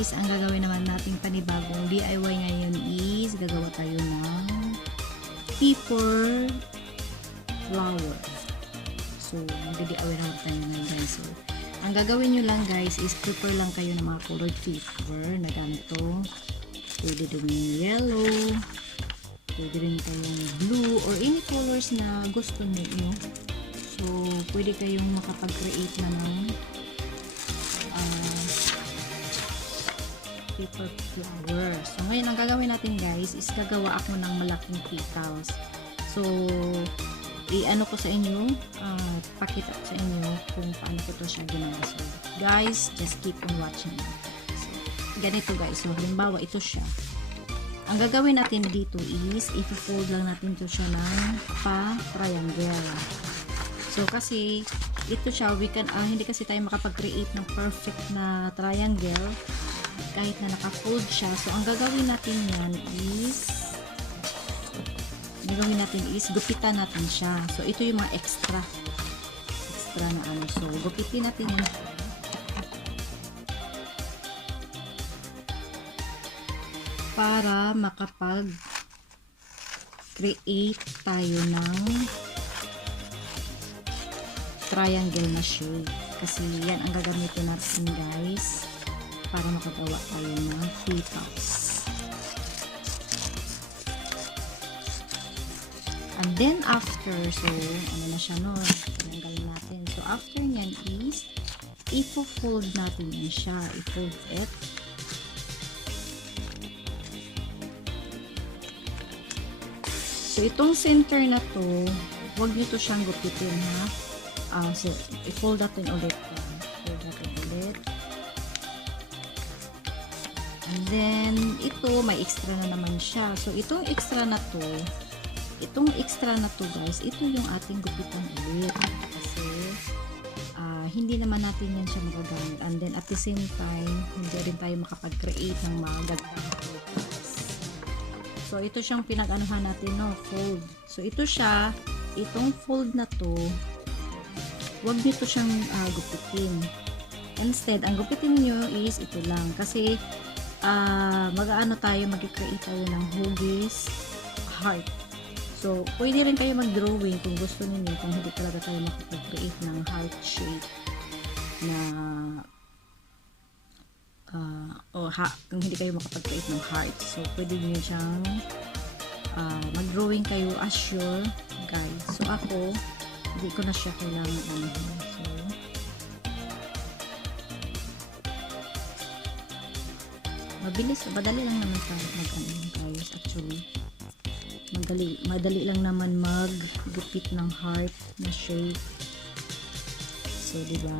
guys, ang gagawin naman nating panibagong DIY ngayon is gagawa tayo ng paper flower. So, mag-DIY naman tayo ngayon guys. So, ang gagawin nyo lang guys is prepare lang kayo ng mga colored paper na ganito. Pwede din yellow, pwede rin kayong blue or any colors na gusto niyo. So, pwede kayong makapag-create na ng paper flower. So, ngayon ang gagawin natin guys is gagawa ako ng malaking petals. So, i-ano ko sa inyo, pakita ko sa inyo kung paano ko to siya ginawa. So, guys, just keep on watching. So, ganito guys. So, halimbawa, ito siya. Ang gagawin natin dito is, i-fold lang natin to siya ng pa-triangle. So, kasi, ito siya, hindi kasi tayo makapag-create ng perfect na triangle kahit na naka-fold siya. So, ang gagawin natin yan is gupitan natin siya. So, ito yung mga extra na ano. So, gupitin natin yan para makapag-create tayo ng triangle na shape. Kasi yan ang gagamitin natin guys para makagawa tayo ng petals. And then after, so ano na siya nun, tinanggalin natin. So after nyan is i-fold natin yan siya. I-fold it. So itong center na to, huwag nyo to siyang gupitin ha. So i-fold natin ulit. Fold natin ulit. And then, ito, may extra na naman siya. So, itong extra na to guys, ito yung ating gupitan ulit. Kasi, hindi naman natin yan siya magagamit. And then, at the same time, hindi rin tayo makapag-create ng mga gagawin petals. So, ito siyang pinag-anuhan natin, no? Fold. So, ito siya, itong fold na to, huwag nyo to siyang gupitin. Instead, ang gupitin nyo is ito lang. Kasi, mag-create tayo ng hugis heart. So, pwede rin kayo mag-drawing kung gusto niyo, kung hindi talaga tayo makapag-create ng heart shape na kung hindi kayo makapag-create ng heart. So, pwede niyo siyang mag-drawing kayo as sure guys. So, ako hindi ko na siya kailangan so, madali lang naman guys, actually madali lang naman maggupit ng heart na shape. So, diba?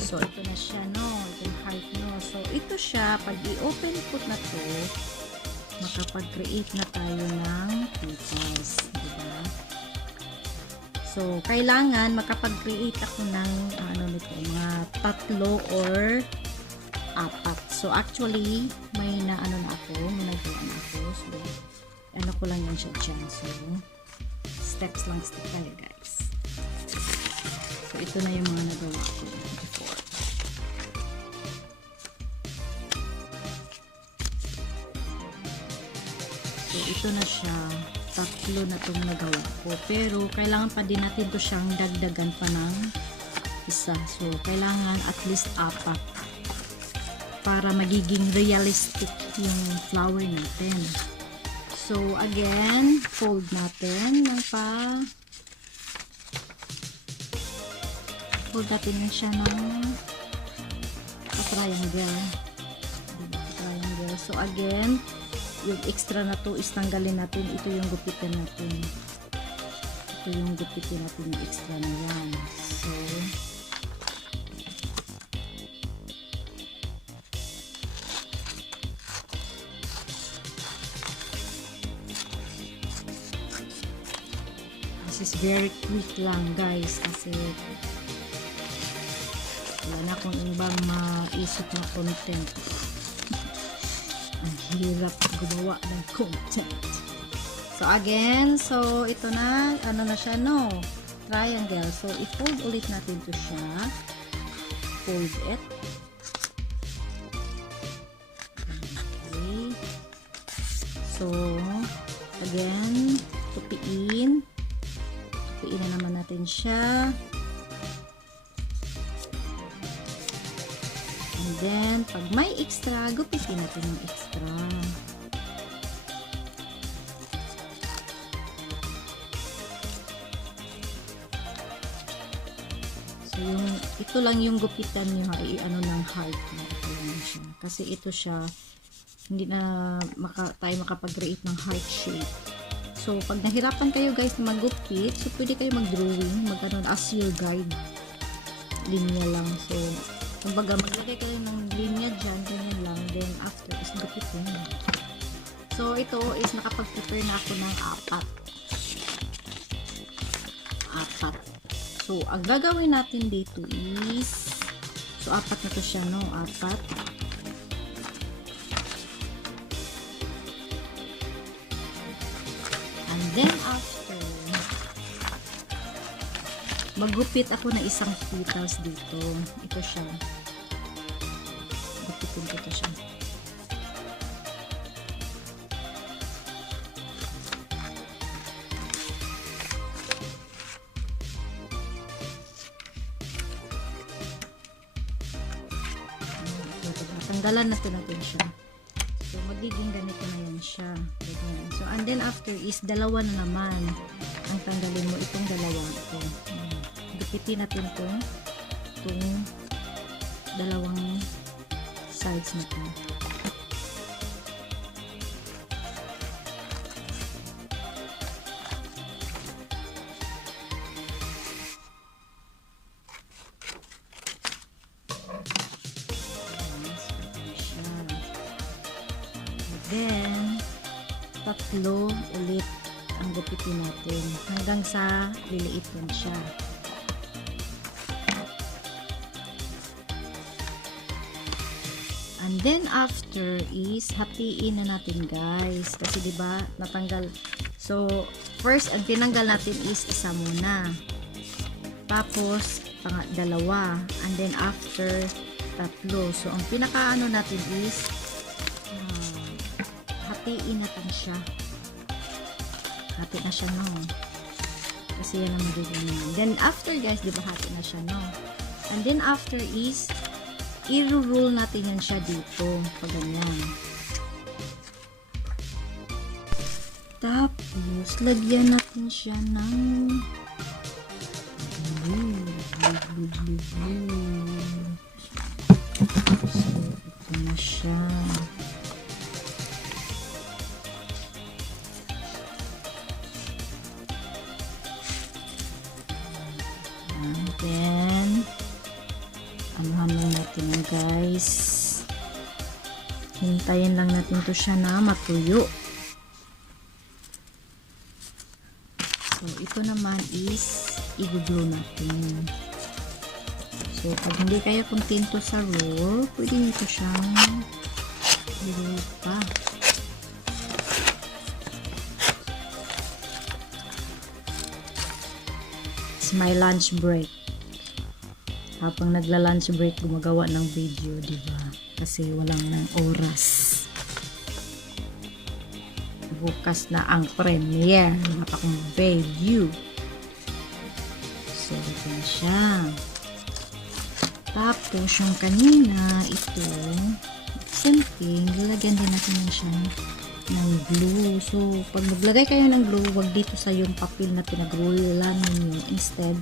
So, ito na siya, no? Itong heart, no? So, ito siya, pag i-open ko na to, makapag-create na tayo ng petals, diba? So, kailangan makapag-create ako ng mga 3 or 4. So, actually, may nagawa na ako. So, ko lang yan siya dyan. So, steps lang tayo, guys. So, ito na yung mga nagawa ko before. So, ito na siya. 3 na itong nagawa ko. Pero, kailangan pa din natin ito siyang dagdagan pa ng isa. So, kailangan at least 4. Para magiging realistic yung flower natin. So, again, fold natin ng fold natin na siya ng triangle. Triangle. So, again, yung extra na to is tanggalin natin. Ito yung gupitin natin. Yung extra na yan. So, this is very quick lang guys kasi wala na akong ibang maisip na content. Ang hirap gumawa ng content. So again, so ito na, ano na siya, no? Triangle. So i-fold ulit natin to siya. Fold it. So, again, tupiin. Tupiin na naman natin siya. And then, pag may extra, gupitin natin yung extra. So, ito lang yung gupitan nyo ha, ano ng heart na. Ito lang siya. Kasi ito siya, hindi na tayo makapag-create ng heart shape. So, pag nahirapan kayo guys na maggupit, so pwede kayo mag-drawing, mag-ano as your guide. Linya lang. So, kumbaga, maglagay kayo ng linya dyan, ganyan lang. Then, after is gupitin. So, ito is nakapag-prepare na ako ng 4. So, ang gagawin natin dito is, so, 4 na to siya, no? 4. And then, after, maggupit ako ng isang petals dito. Ito siya. Gupitin ko ito siya. Tanggalan natin siya. So, magiging ganito na yan siya. Ganyan. So, and then after is, dalawa na naman ang tanggalin mo. Itong dalawa. Ito. Gupitin natin itong dalawang sides na ito. Then, 3 ulit ang gupitin natin hanggang sa liliitin siya. And then after is hatiin na natin guys kasi 'di ba natanggal. So, first ang tinanggal natin is isa muna. Tapos dalawa, and then after 3. So, ang pinakaano natin is hatiin natin siya. Hati na siya, no? Kasi yan ang magiging naman. Then, after, guys, di ba hati na siya, no? And then, after is, i-roll natin yan siya dito. Pag ganyan. Tapos, lagyan natin siya ng glue. So, ito na siya. Then, anuhan lang natin guys. Hintayin lang natin to siya na matuyo. So, ito naman is i-glue natin. So, pag hindi kayo kontento sa roll, pwede nyo ito siyang i-roll pa. It's my lunch break. Habang nagla-lunch break, gumagawa ng video, diba? Kasi walang ng oras. Bukas na ang premiere. Dapat akong video. So, ito na siya. Tapos, yung kanina, ito, same thing, lalagyan din natin siya ng glue. So, pag naglagay kayo ng glue, wag dito sa yung papel na pinag-rollan ninyo. Instead,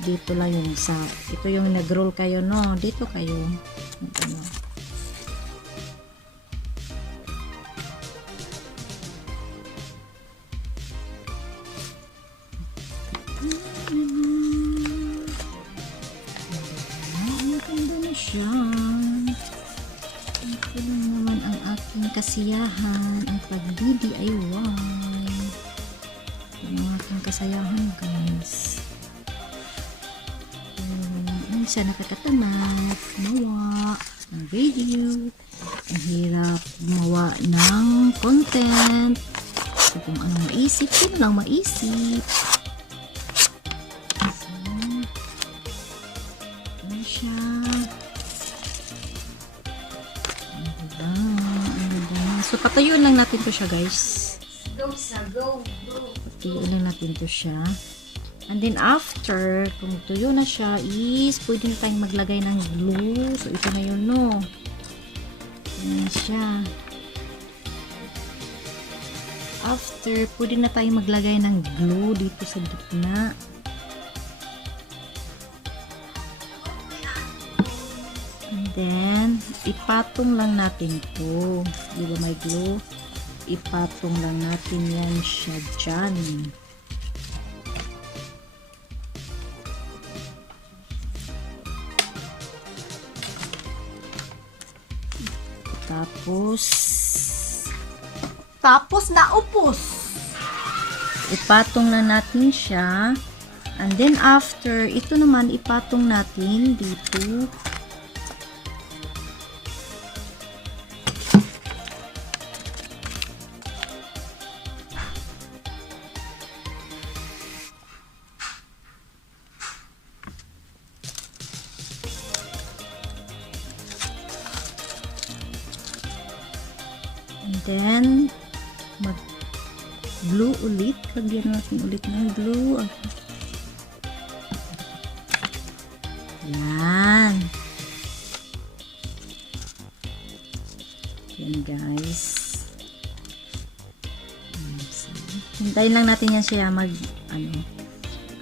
dito lang yung sa, ito yung nag-roll kayo, no? Dito kayo. Ito, no? Ito lang naman ang aking kasiyahan, ang pag-DIY. Ang aking kasayahan, guys. Minsan nakakatamad gumawa ng video. Ang hirap gumawa ng content. So, kung ano maisip, yun lang maisip. So, ano siya? So, patuyuin lang natin to siya, guys. Go sa, go. Patuyuin lang natin to siya. And then, after, kung tuyo na siya, is, pwede na tayong maglagay ng glue. So, ito na yun, no? Ayan siya. After, pwede na tayong maglagay ng glue dito sa gitna. And then, ipatong lang natin to. Di ba may glue? Ipatong lang natin yan siya dyan. Tapos naupos. Ipatong na natin siya. And then after, ito naman ipatong natin dito. And then, mag-glue ulit. Lagyan natin ulit ng glue. Yan. Yan, guys. So, hintayin lang natin yan siya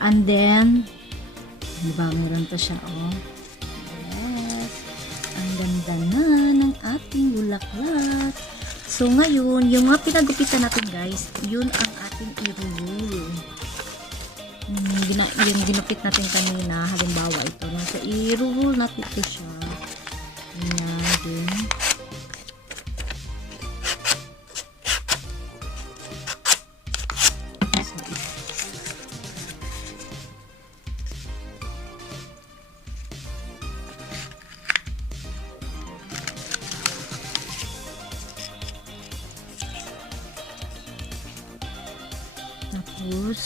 And then, diba, meron pa siya, oh. Yes. Ang ganda na ng ating bulaklak. So, ngayon, yung mga pinagupitan natin, guys, yun ang ating i-roll. Yung ginupit natin kanina, halimbawa ito, no? So, i-roll natin ito siya. Ganyan, din. Tapos,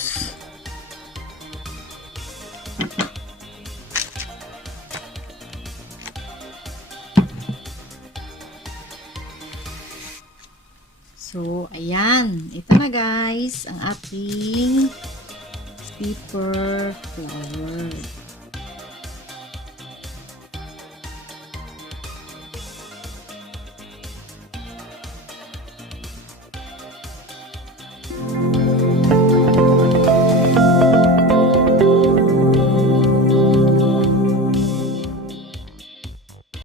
so, ayan. Ito na, guys, ang ating paper flower.